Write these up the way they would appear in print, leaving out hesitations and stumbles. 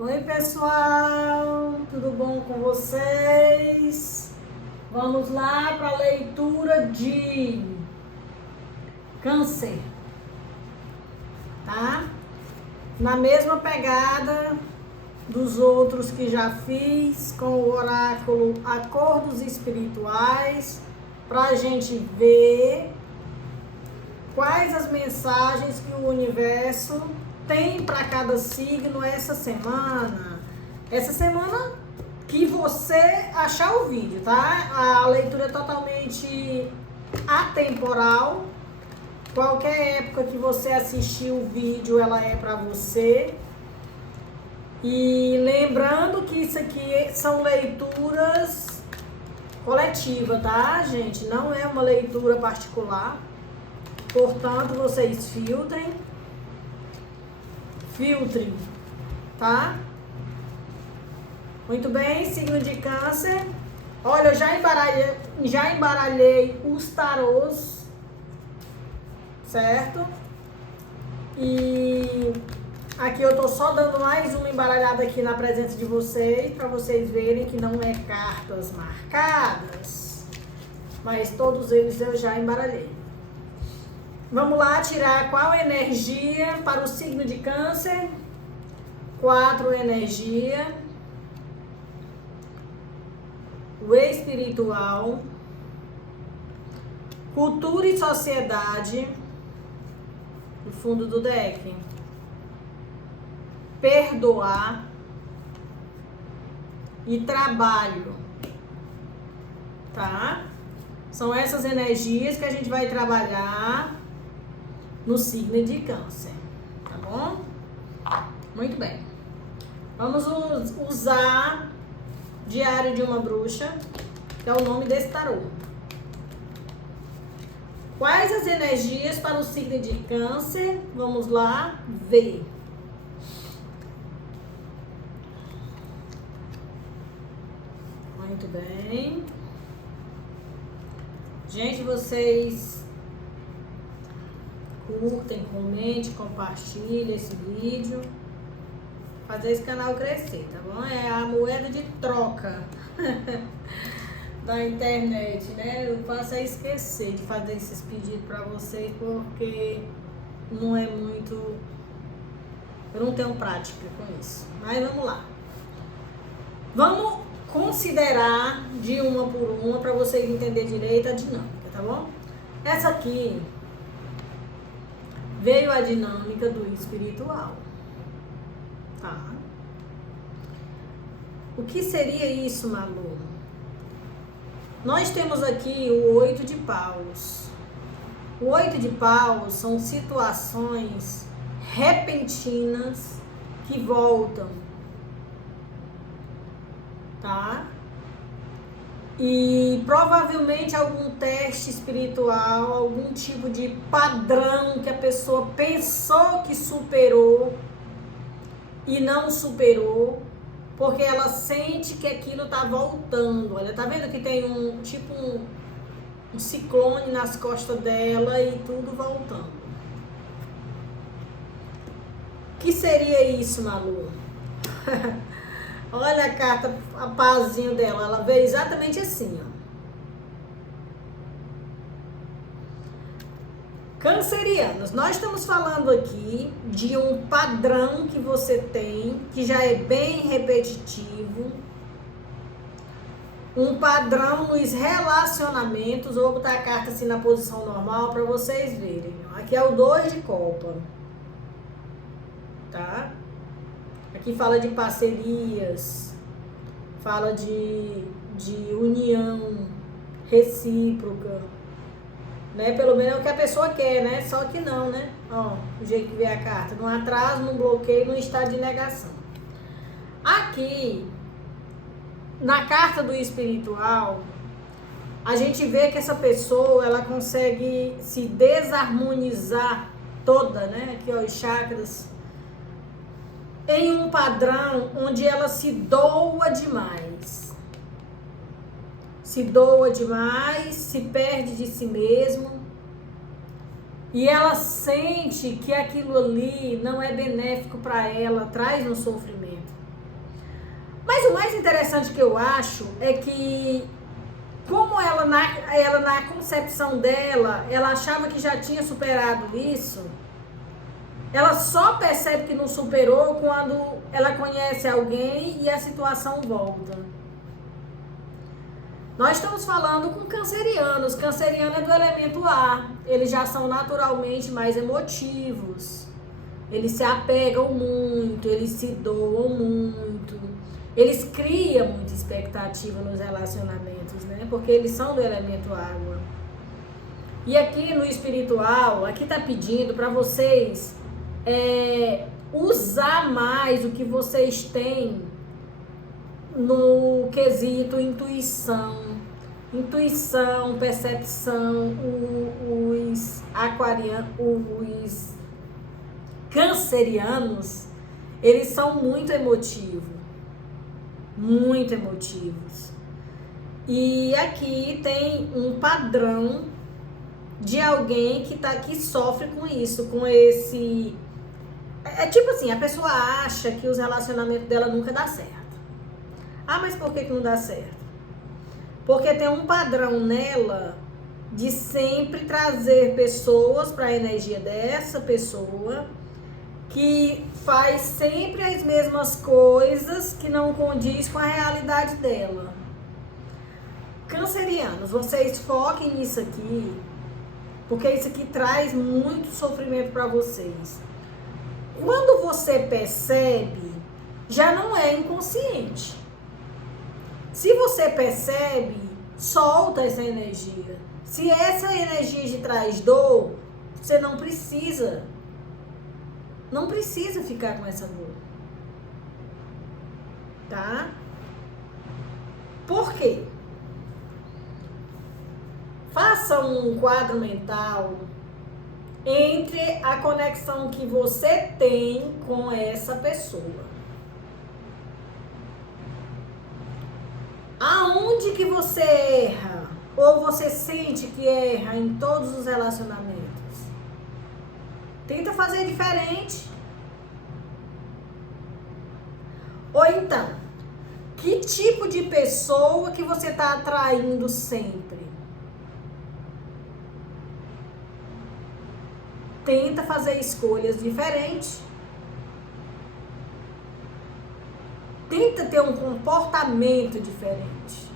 Oi, pessoal, tudo bom com vocês? Vamos lá para a leitura de Câncer, tá? Na mesma pegada dos outros que já fiz, com o oráculo Acordos Espirituais, para a gente ver quais as mensagens que o universo tem para cada signo essa semana. Essa semana que você achar o vídeo, tá? A leitura é totalmente atemporal. Qualquer época que você assistir o vídeo, ela é para você. E lembrando que isso aqui são leituras coletivas, tá, gente? Não é uma leitura particular. Portanto, vocês filtrem, tá? Muito bem, signo de Câncer. Olha, eu já embaralhei os tarôs, certo? E aqui eu tô só dando mais uma embaralhada aqui na presença de vocês, para vocês verem que não é cartas marcadas, mas todos eles eu já embaralhei. Vamos lá tirar qual energia para o signo de Câncer. 4 energia. O espiritual. Cultura e sociedade. No fundo do deck. Perdoar. E trabalho. Tá? São essas energias que a gente vai trabalhar no signo de Câncer, tá bom? Muito bem. Vamos usar Diário de uma Bruxa, que é o nome desse tarô. Quais as energias para o signo de Câncer? Vamos lá ver. Muito bem. Gente, vocês curtem, comentem, compartilhem esse vídeo. Fazer esse canal crescer, tá bom? É a moeda de troca da internet, né? Eu faço é esquecer de fazer esses pedidos pra vocês, porque não é muito... Eu não tenho prática com isso. Mas vamos lá. Vamos considerar de uma por uma pra vocês entenderem direito a dinâmica, tá bom? Essa aqui veio a dinâmica do espiritual, tá? O que seria isso, Malu? Nós temos aqui o 8 de paus. O 8 de paus são situações repentinas que voltam, tá? E provavelmente algum teste espiritual, algum tipo de padrão que a pessoa pensou que superou e não superou, porque ela sente que aquilo tá voltando. Olha, tá vendo que tem um ciclone nas costas dela e tudo voltando. O que seria isso, Malu? Olha a carta, a pazinho dela, ela veio exatamente assim, ó. Cancerianos, nós estamos falando aqui de um padrão que você tem, que já é bem repetitivo, um padrão nos relacionamentos. Vou botar a carta assim na posição normal para vocês verem. Aqui é o 2 de copa, tá? Aqui fala de parcerias, fala de união recíproca, né? Pelo menos é o que a pessoa quer, né? Só que não, né? Ó, o jeito que vê a carta. Num atraso, num bloqueio, num estado de negação. Aqui, na carta do espiritual, a gente vê que essa pessoa, ela consegue se desarmonizar toda, né? Aqui, ó, os chakras, em um padrão onde ela se doa demais. Se doa demais, se perde de si mesmo. E ela sente que aquilo ali não é benéfico para ela, traz um sofrimento. Mas o mais interessante que eu acho é que, como ela na concepção dela, ela achava que já tinha superado isso, ela só percebe que não superou quando ela conhece alguém e a situação volta. Nós estamos falando com cancerianos. Canceriano é do elemento ar. Eles já são naturalmente mais emotivos. Eles se apegam muito, eles se doam muito. Eles criam muita expectativa nos relacionamentos, né? Porque eles são do elemento água. E aqui no espiritual, aqui tá pedindo para vocês usar mais o que vocês têm no quesito intuição. Intuição, percepção, os cancerianos, eles são muito emotivos. Muito emotivos. E aqui tem um padrão de alguém que sofre com isso, com esse... É tipo assim, a pessoa acha que os relacionamentos dela nunca dá certo. Ah, mas por que não dá certo? Porque tem um padrão nela de sempre trazer pessoas para a energia dessa pessoa, que faz sempre as mesmas coisas que não condiz com a realidade dela. Cancerianos, vocês foquem nisso aqui, porque isso aqui traz muito sofrimento para vocês. Quando você percebe, já não é inconsciente. Se você percebe, solta essa energia. Se essa energia te traz dor, você não precisa ficar com essa dor. Tá? Por quê? Faça um quadro mental entre a conexão que você tem com essa pessoa. Aonde que você erra? Ou você sente que erra em todos os relacionamentos? Tenta fazer diferente. Ou então, que tipo de pessoa que você está atraindo sempre? Tenta fazer escolhas diferentes. Tenta ter um comportamento diferente.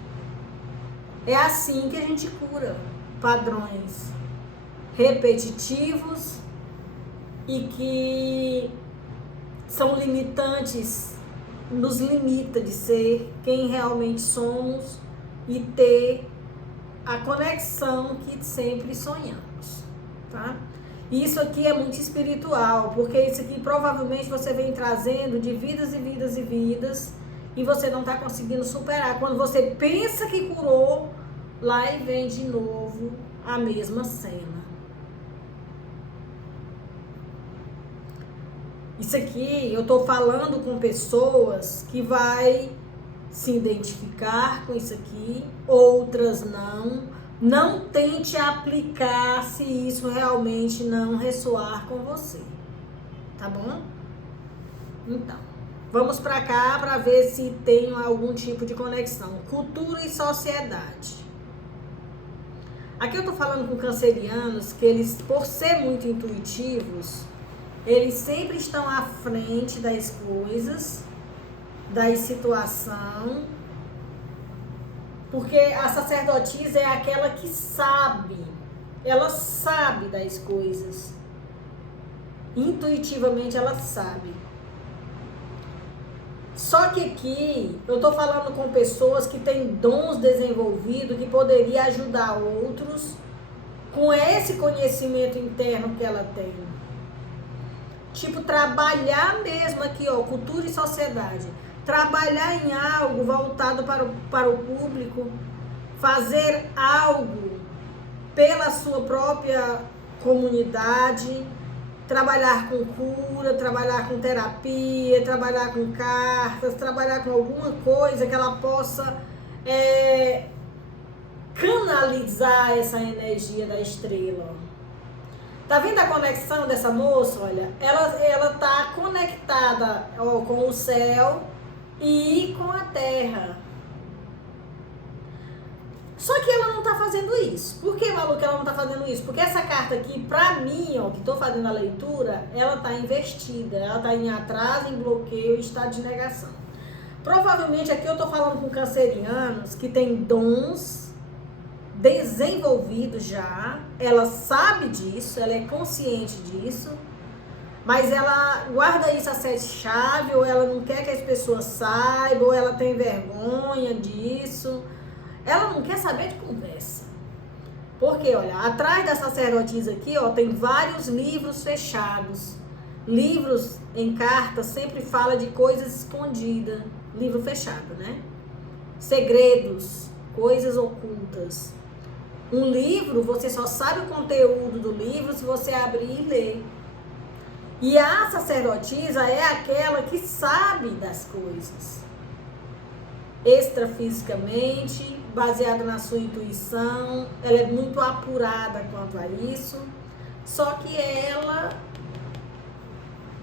É assim que a gente cura padrões repetitivos e que são limitantes, nos limita de ser quem realmente somos e ter a conexão que sempre sonhamos, tá? Isso aqui é muito espiritual, porque isso aqui provavelmente você vem trazendo de vidas e vidas e vidas e você não está conseguindo superar. Quando você pensa que curou, lá e vem de novo a mesma cena. Isso aqui eu tô falando com pessoas que vai se identificar com isso aqui, outras não. Não tente aplicar se isso realmente não ressoar com você, tá bom? Então, vamos pra cá para ver se tem algum tipo de conexão. Cultura e sociedade. Aqui eu tô falando com cancerianos que eles, por ser muito intuitivos, eles sempre estão à frente das coisas, da situação, porque a sacerdotisa é aquela que sabe, ela sabe das coisas, intuitivamente ela sabe. Só que aqui eu tô falando com pessoas que têm dons desenvolvidos, que poderia ajudar outros com esse conhecimento interno que ela tem. Tipo, trabalhar mesmo aqui, ó, cultura e sociedade. Trabalhar em algo voltado para o público, fazer algo pela sua própria comunidade, trabalhar com cura, trabalhar com terapia, trabalhar com cartas, trabalhar com alguma coisa que ela possa canalizar essa energia da estrela. Tá vendo a conexão dessa moça? Olha, ela tá conectada com o céu e com a terra. Só que ela não tá fazendo isso. Por que, Malu, que ela não tá fazendo isso? Porque essa carta aqui, pra mim, ó, que tô fazendo a leitura, ela tá investida, ela tá em atraso, em bloqueio, em estado de negação. Provavelmente aqui eu tô falando com cancerianos que tem dons desenvolvidos já, ela sabe disso, ela é consciente disso, mas ela guarda isso a sete chaves, ou ela não quer que as pessoas saibam, ou ela tem vergonha disso. Ela não quer saber de conversa. Porque, olha, atrás da sacerdotisa aqui, ó, tem vários livros fechados. Livros em carta sempre fala de coisas escondidas. Livro fechado, né? Segredos, coisas ocultas. Um livro, você só sabe o conteúdo do livro se você abrir e ler. E a sacerdotisa é aquela que sabe das coisas. Extrafisicamente, baseada na sua intuição, ela é muito apurada quanto a isso, só que ela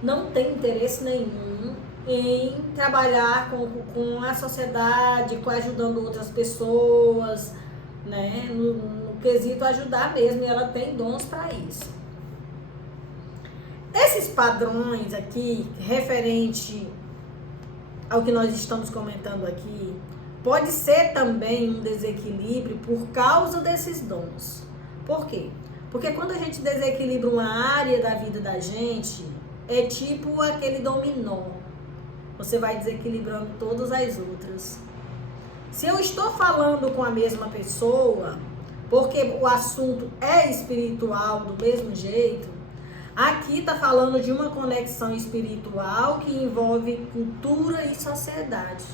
não tem interesse nenhum em trabalhar com a sociedade, com ajudando outras pessoas, né, no quesito ajudar mesmo, e ela tem dons para isso. Esses padrões aqui, referente ao que nós estamos comentando aqui, pode ser também um desequilíbrio por causa desses dons. Por quê? Porque quando a gente desequilibra uma área da vida da gente, é tipo aquele dominó. Você vai desequilibrando todas as outras. Se eu estou falando com a mesma pessoa, porque o assunto é espiritual do mesmo jeito, aqui está falando de uma conexão espiritual que envolve cultura e sociedade.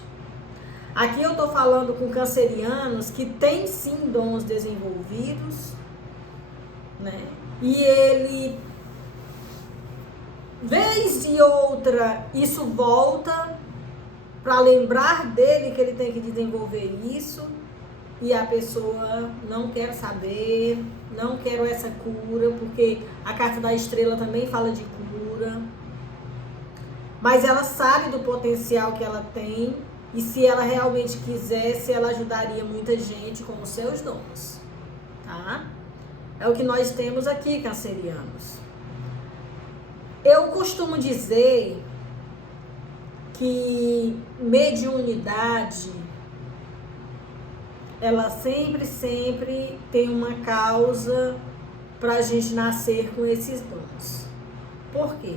Aqui eu estou falando com cancerianos que têm sim dons desenvolvidos, né? E ele, vez e outra, isso volta para lembrar dele que ele tem que desenvolver isso, e a pessoa não quer saber, não quero essa cura, porque a carta da estrela também fala de cura, mas ela sabe do potencial que ela tem, e se ela realmente quisesse, ela ajudaria muita gente com os seus dons, tá? É o que nós temos aqui, cancerianos. Eu costumo dizer que mediunidade, ela sempre tem uma causa para a gente nascer com esses dons. Por quê?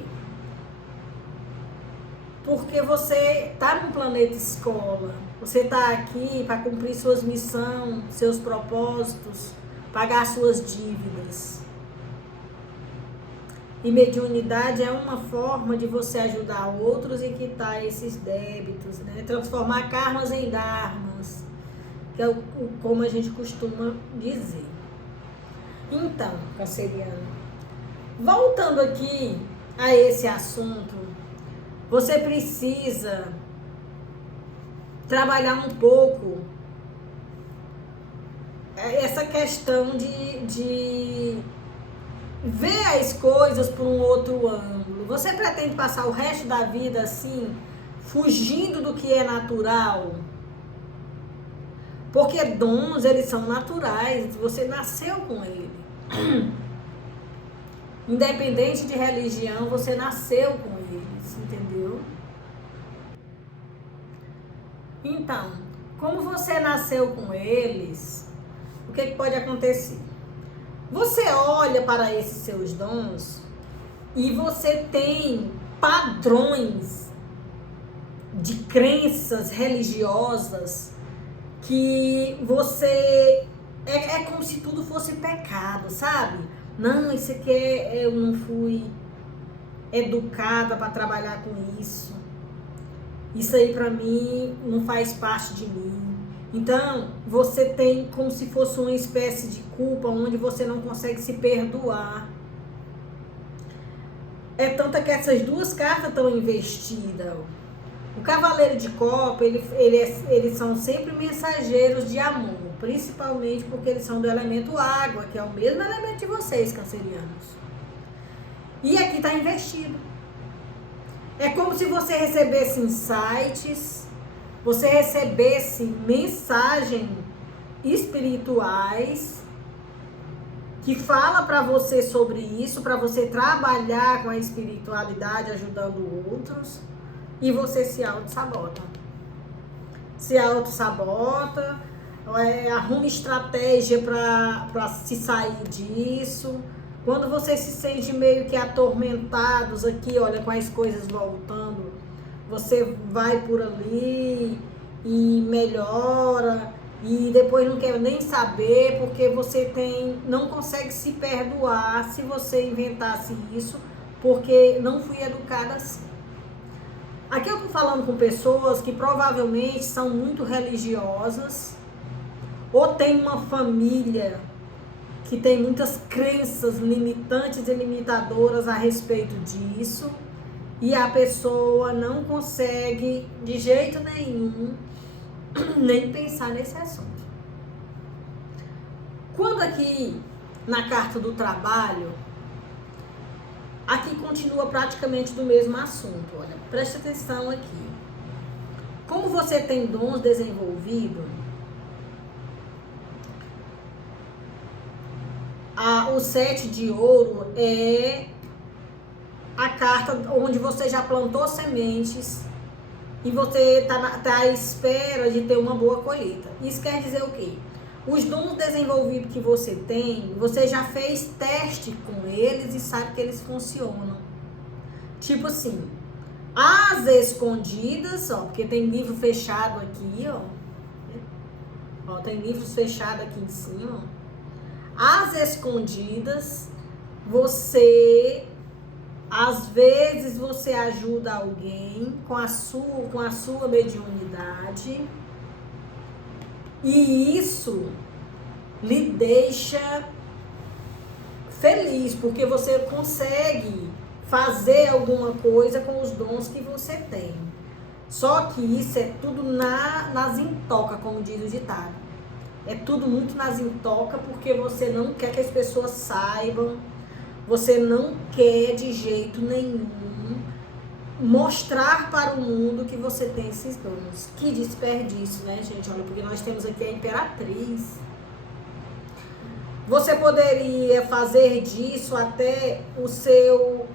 Porque você está no planeta escola, você está aqui para cumprir suas missões, seus propósitos, pagar suas dívidas. E mediunidade é uma forma de você ajudar outros e quitar esses débitos, né? Transformar karmas em dharmas, que é como a gente costuma dizer. Então, canceriano, voltando aqui a esse assunto, você precisa trabalhar um pouco essa questão de ver as coisas por um outro ângulo. Você pretende passar o resto da vida assim, fugindo do que é natural? Porque dons, eles são naturais, você nasceu com ele. Independente de religião, você nasceu com eles, entendeu? Então, como você nasceu com eles, o que pode acontecer? Você olha para esses seus dons e você tem padrões de crenças religiosas que você... É como se tudo fosse pecado, sabe? Não, isso aqui eu não fui educada para trabalhar com isso. Isso aí para mim não faz parte de mim. Então, você tem como se fosse uma espécie de culpa onde você não consegue se perdoar. É tanto que essas duas cartas estão investidas. O Cavaleiro de Copa, eles são sempre mensageiros de amor, principalmente porque eles são do elemento água, que é o mesmo elemento de vocês, cancerianos. E aqui está investido. É como se você recebesse insights, você recebesse mensagens espirituais que fala para você sobre isso, para você trabalhar com a espiritualidade, ajudando outros, e você se auto-sabota. Se auto-sabota, arruma estratégia para se sair disso. Quando você se sente meio que atormentados aqui, olha, com as coisas voltando, você vai por ali e melhora, e depois não quer nem saber, porque você não consegue se perdoar se você inventasse isso, porque não fui educada assim. Aqui eu tô falando com pessoas que provavelmente são muito religiosas, ou tem uma família que tem muitas crenças limitantes e limitadoras a respeito disso, e a pessoa não consegue de jeito nenhum nem pensar nesse assunto. Quando aqui na carta do trabalho, aqui continua praticamente do mesmo assunto. Olha, preste atenção aqui. Como você tem dons desenvolvidos, o 7 de ouro é a carta onde você já plantou sementes e você tá à espera de ter uma boa colheita. Isso quer dizer o quê? Os dons desenvolvidos que você tem, você já fez teste com eles e sabe que eles funcionam. Tipo assim, às escondidas, ó, porque tem livro fechado aqui, ó, tem livros fechados aqui em cima, ó. Às escondidas, às vezes você ajuda alguém com a sua mediunidade, e isso lhe deixa feliz, porque você consegue fazer alguma coisa com os dons que você tem. Só que isso é tudo nas intocas, como diz o ditado. É tudo muito nas intocas, porque você não quer que as pessoas saibam, você não quer de jeito nenhum mostrar para o mundo que você tem esses dons. Que desperdício, né, gente? Olha, porque nós temos aqui a Imperatriz. Você poderia fazer disso até o seu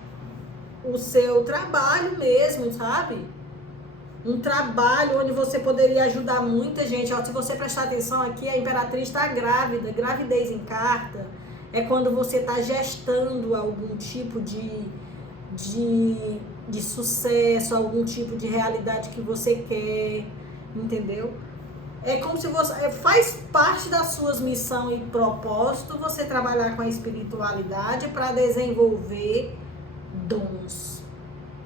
trabalho mesmo, sabe? Um trabalho onde você poderia ajudar muita gente. Ó, se você prestar atenção aqui, a Imperatriz está grávida. Gravidez em carta é quando você está gestando algum tipo de sucesso, algum tipo de realidade que você quer, entendeu? É como se você faz parte das suas missão e propósito você trabalhar com a espiritualidade para desenvolver dons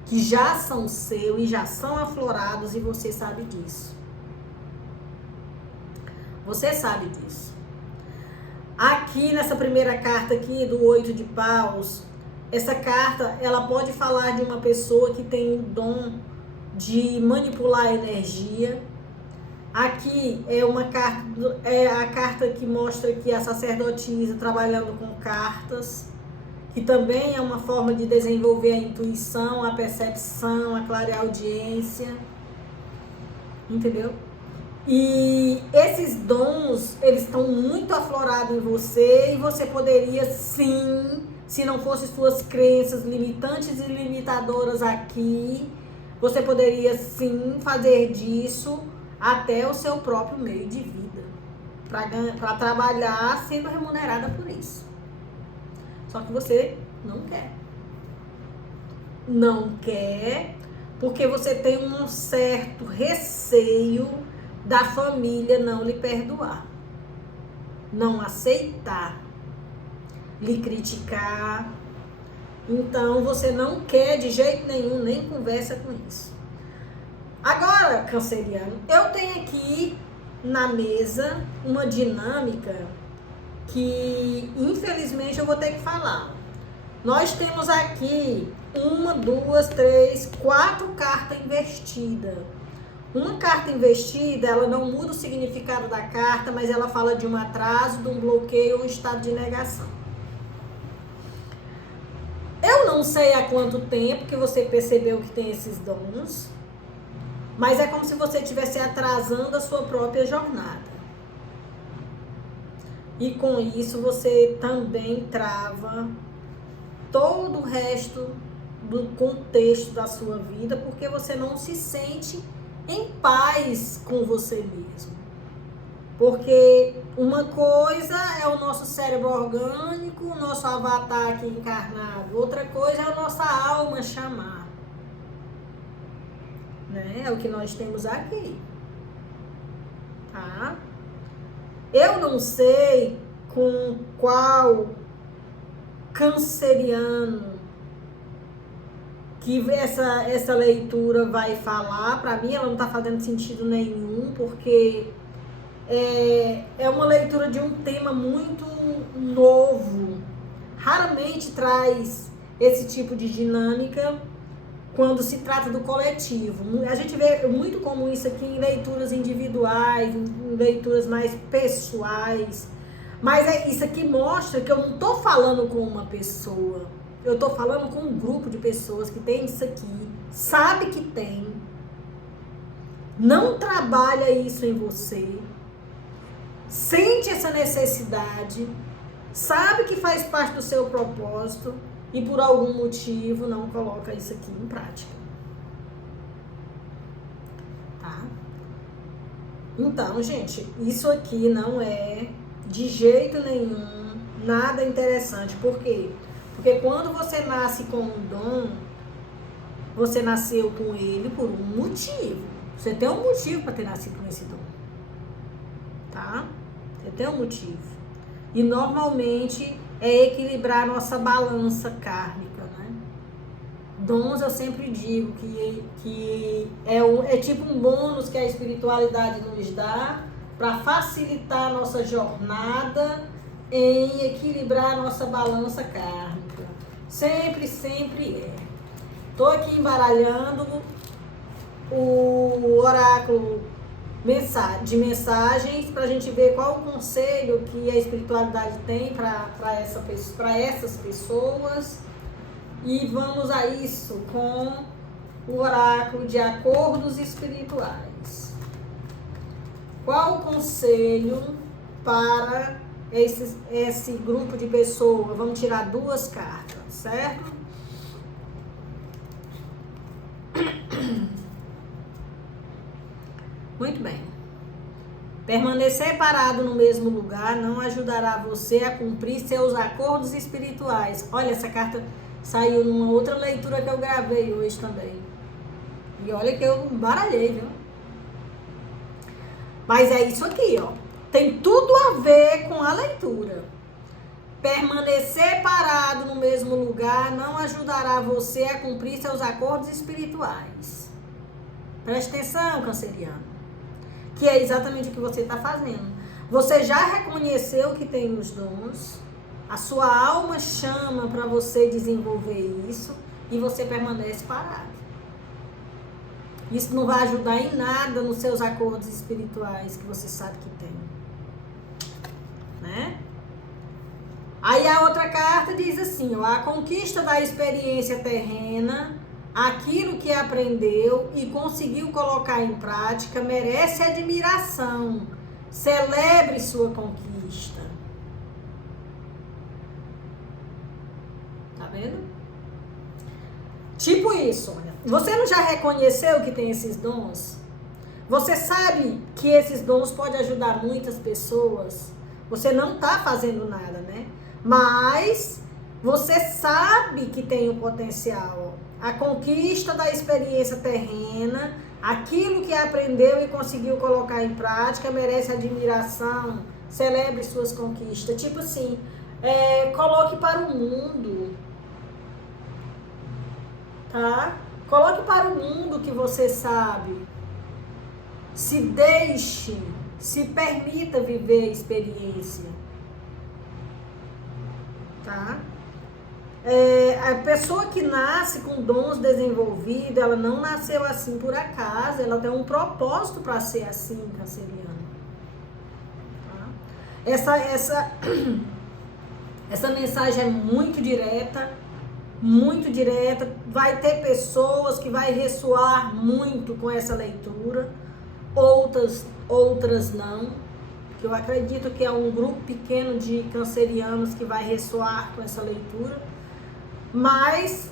que já são seus e já são aflorados, e você sabe disso. Você sabe disso. Aqui nessa primeira carta aqui do 8 de paus, essa carta, ela pode falar de uma pessoa que tem o dom de manipular a energia. Aqui é a carta que mostra que a sacerdotisa trabalhando com cartas, que também é uma forma de desenvolver a intuição, a percepção, a clareaudiência, entendeu? E esses dons, eles estão muito aflorados em você, e você poderia sim, se não fossem suas crenças limitantes e limitadoras aqui, você poderia sim fazer disso até o seu próprio meio de vida, para trabalhar sendo remunerada por isso. Só que você não quer. Não quer, porque você tem um certo receio da família não lhe perdoar, não aceitar, lhe criticar. Então você não quer de jeito nenhum, nem conversa com isso. Agora, canceriano, eu tenho aqui na mesa uma dinâmica que infelizmente eu vou ter que falar. Nós temos aqui 1, 2, 3, 4 cartas investidas. Uma carta investida, ela não muda o significado da carta, mas ela fala de um atraso, de um bloqueio ou um estado de negação. Eu não sei há quanto tempo que você percebeu que tem esses dons. mas é como se você estivesse atrasando a sua própria jornada. E com isso você também trava todo o resto do contexto da sua vida, porque você não se sente em paz com você mesmo. Porque uma coisa é o nosso cérebro orgânico, o nosso avatar aqui encarnado. Outra coisa é a nossa alma chamar. Né? É o que nós temos aqui. Tá? Eu não sei com qual canceriano que essa leitura vai falar. Para mim ela não está fazendo sentido nenhum, porque é uma leitura de um tema muito novo. Raramente traz esse tipo de dinâmica quando se trata do coletivo. A gente vê muito comum isso aqui em leituras individuais, em leituras mais pessoais. Mas isso aqui mostra que eu não estou falando com uma pessoa. Eu estou falando com um grupo de pessoas que tem isso aqui, sabe que tem, não trabalha isso em você, sente essa necessidade, sabe que faz parte do seu propósito e por algum motivo não coloca isso aqui em prática. Tá? Então, gente, isso aqui não é de jeito nenhum nada interessante. Por quê? Porque quando você nasce com um dom, você nasceu com ele por um motivo. Você tem um motivo para ter nascido com esse dom. Tá? Você tem um motivo. E normalmente é equilibrar a nossa balança kármica, né? Dons, eu sempre digo que é tipo um bônus que a espiritualidade nos dá para facilitar a nossa jornada em equilibrar a nossa balança kármica. Sempre, sempre é. Tô aqui embaralhando o oráculo de mensagens para a gente ver qual o conselho que a espiritualidade tem para essas pessoas. E vamos a isso com o oráculo de acordos espirituais. Qual o conselho para esse grupo de pessoas? Vamos tirar 2 cartas, certo? Muito bem. Permanecer parado no mesmo lugar não ajudará você a cumprir seus acordos espirituais. Olha, essa carta saiu numa outra leitura que eu gravei hoje também. E olha que eu baralhei, viu? Mas é isso aqui, ó. Tem tudo a ver com a leitura. Permanecer parado no mesmo lugar não ajudará você a cumprir seus acordos espirituais. Preste atenção, canceriano. Que é exatamente o que você está fazendo. Você já reconheceu que tem os dons, a sua alma chama para você desenvolver isso e você permanece parado. Isso não vai ajudar em nada nos seus acordos espirituais que você sabe que tem. Né? Aí a outra carta diz assim, ó, a conquista da experiência terrena, aquilo que aprendeu e conseguiu colocar em prática, merece admiração. Celebre sua conquista. Tá vendo? Tipo isso, olha. Você não já reconheceu que tem esses dons? Você sabe que esses dons podem ajudar muitas pessoas? Você não está fazendo nada, né? Mas você sabe que tem o potencial. A conquista da experiência terrena, aquilo que aprendeu e conseguiu colocar em prática, merece admiração. Celebre suas conquistas. Tipo assim, coloque para o mundo. Tá? Coloque para o mundo que você sabe. Se deixe, se permita viver a experiência. Tá? A pessoa que nasce com dons desenvolvidos, ela não nasceu assim por acaso, ela tem um propósito para ser assim, canceriano. Tá? Essa mensagem é muito direta, muito direta. Vai ter pessoas que vai ressoar muito com essa leitura, outras não. Que eu acredito que é um grupo pequeno de cancerianos que vai ressoar com essa leitura. Mas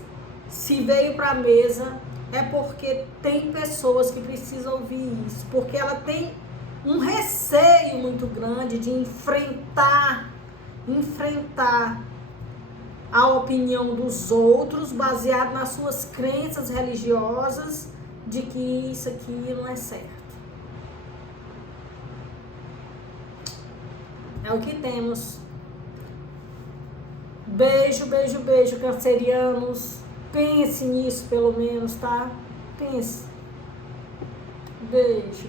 se veio para a mesa é porque tem pessoas que precisam ouvir isso, porque ela tem um receio muito grande de enfrentar a opinião dos outros baseado nas suas crenças religiosas de que isso aqui não é certo. É o que temos. Beijo, beijo, beijo, cancerianos. Pense nisso pelo menos, tá? Pense. Beijo.